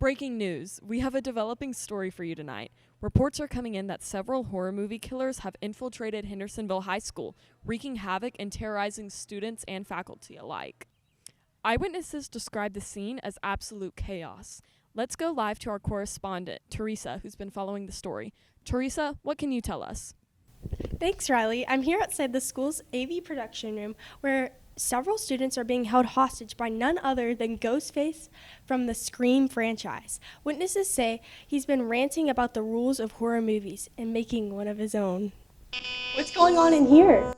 Breaking news. We have a developing story for you tonight. Reports are coming in that several horror movie killers have infiltrated Hendersonville High School, wreaking havoc and terrorizing students and faculty alike. Eyewitnesses describe the scene as absolute chaos. Let's go live to our correspondent, Teresa, who's been following the story. Teresa, what can you tell us? Thanks, Riley. I'm here outside the school's AV production room where several students are being held hostage by none other than Ghostface from the Scream franchise. Witnesses say he's been ranting about the rules of horror movies and making one of his own. What's going on in here?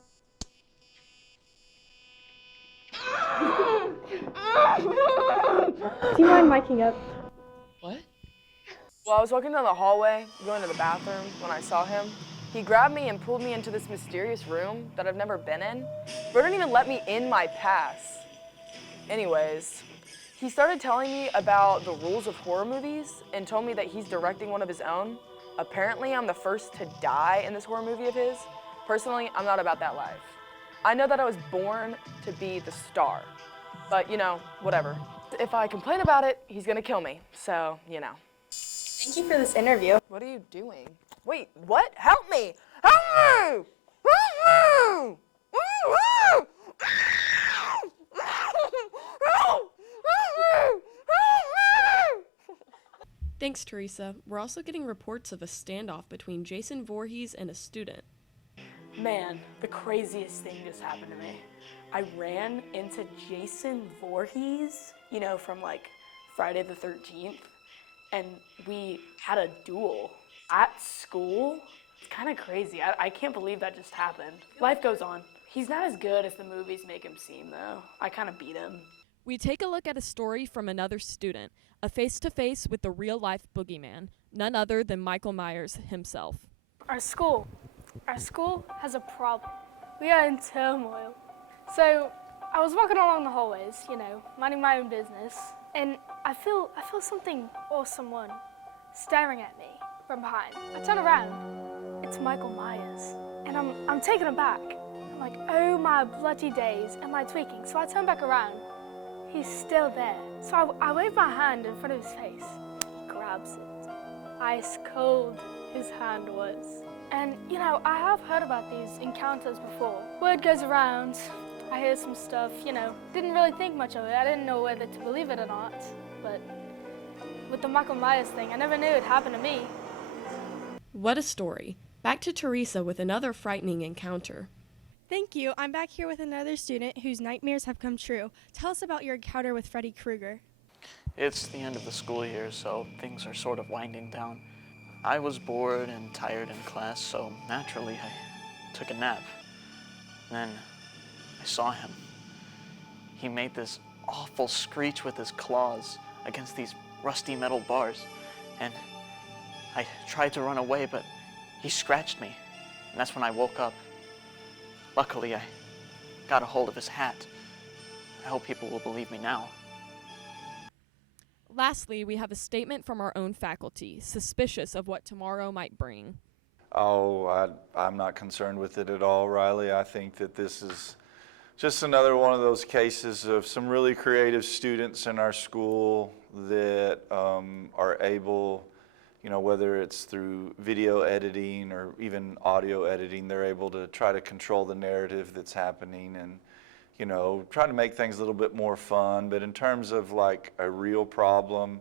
Do you mind miking up? What? Well, I was walking down the hallway, going to the bathroom, when I saw him. He grabbed me and pulled me into this mysterious room that I've never been in, but didn't even let me in my pass. Anyways, he started telling me about the rules of horror movies and told me that he's directing one of his own. Apparently, I'm the first to die in this horror movie of his. Personally, I'm not about that life. I know that I was born to be the star, but whatever. If I complain about it, he's gonna kill me, so. Thank you for this interview. What are you doing? Wait, what? Help me! Help me! Help me! Thanks, Teresa. We're also getting reports of a standoff between Jason Voorhees and a student. Man, the craziest thing just happened to me. I ran into Jason Voorhees, from Friday the 13th, and we had a duel at school. It's kind of crazy. I can't believe that just happened. Life goes on. He's not as good as the movies make him seem, though. I kind of beat him. We take a look at a story from another student, a face-to-face with the real-life boogeyman, none other than Michael Myers himself. Our school has a problem. We are in turmoil. So I was walking along the hallways, minding my own business, and I feel something or someone staring at me from behind. I turn around. It's Michael Myers, and I'm taken aback. I'm like, oh my bloody days, am I tweaking? So I turn back around. He's still there. So I wave my hand in front of his face. He grabs it. Ice cold his hand was. And I have heard about these encounters before. Word goes around. I hear some stuff, didn't really think much of it. I didn't know whether to believe it or not. But with the Michael Myers thing, I never knew it happened to me. What a story. Back to Teresa with another frightening encounter. Thank you. I'm back here with another student whose nightmares have come true. Tell us about your encounter with Freddy Krueger. It's the end of the school year, so things are sort of winding down. I was bored and tired in class, so naturally I took a nap. Then I saw him. He made this awful screech with his claws against these rusty metal bars, and I tried to run away, but he scratched me, and that's when I woke up. Luckily, I got a hold of his hat. I hope people will believe me now. Lastly, we have a statement from our own faculty, suspicious of what tomorrow might bring. I'm not concerned with it at all, Riley. I think that this is just another one of those cases of some really creative students in our school that are able, whether it's through video editing or even audio editing, they're able to try to control the narrative that's happening and, try to make things a little bit more fun. But in terms of a real problem,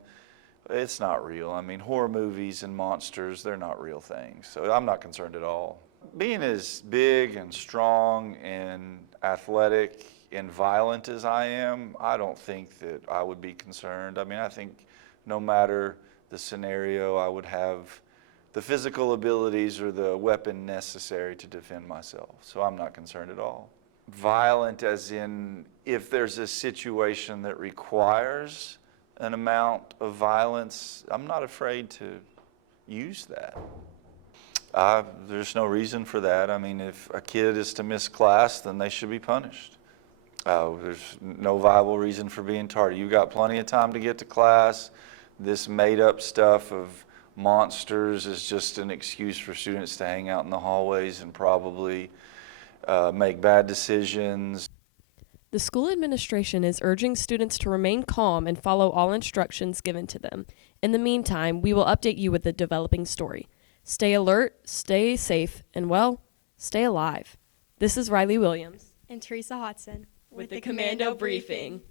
it's not real. I mean, horror movies and monsters, they're not real things. So I'm not concerned at all. Being as big and strong and athletic and violent as I am, I don't think that I would be concerned. I mean, I think no matter the scenario, I would have the physical abilities or the weapon necessary to defend myself. So I'm not concerned at all. Violent as in if there's a situation that requires an amount of violence, I'm not afraid to use that. There's no reason for that. I mean, if a kid is to miss class, then they should be punished. There's no viable reason for being tardy. You've got plenty of time to get to class. This made-up stuff of monsters is just an excuse for students to hang out in the hallways and probably make bad decisions. The school administration is urging students to remain calm and follow all instructions given to them. In the meantime, we will update you with the developing story. Stay alert, stay safe, and well, stay alive. This is Riley Williams And Teresa Hodson with the Commando Briefing.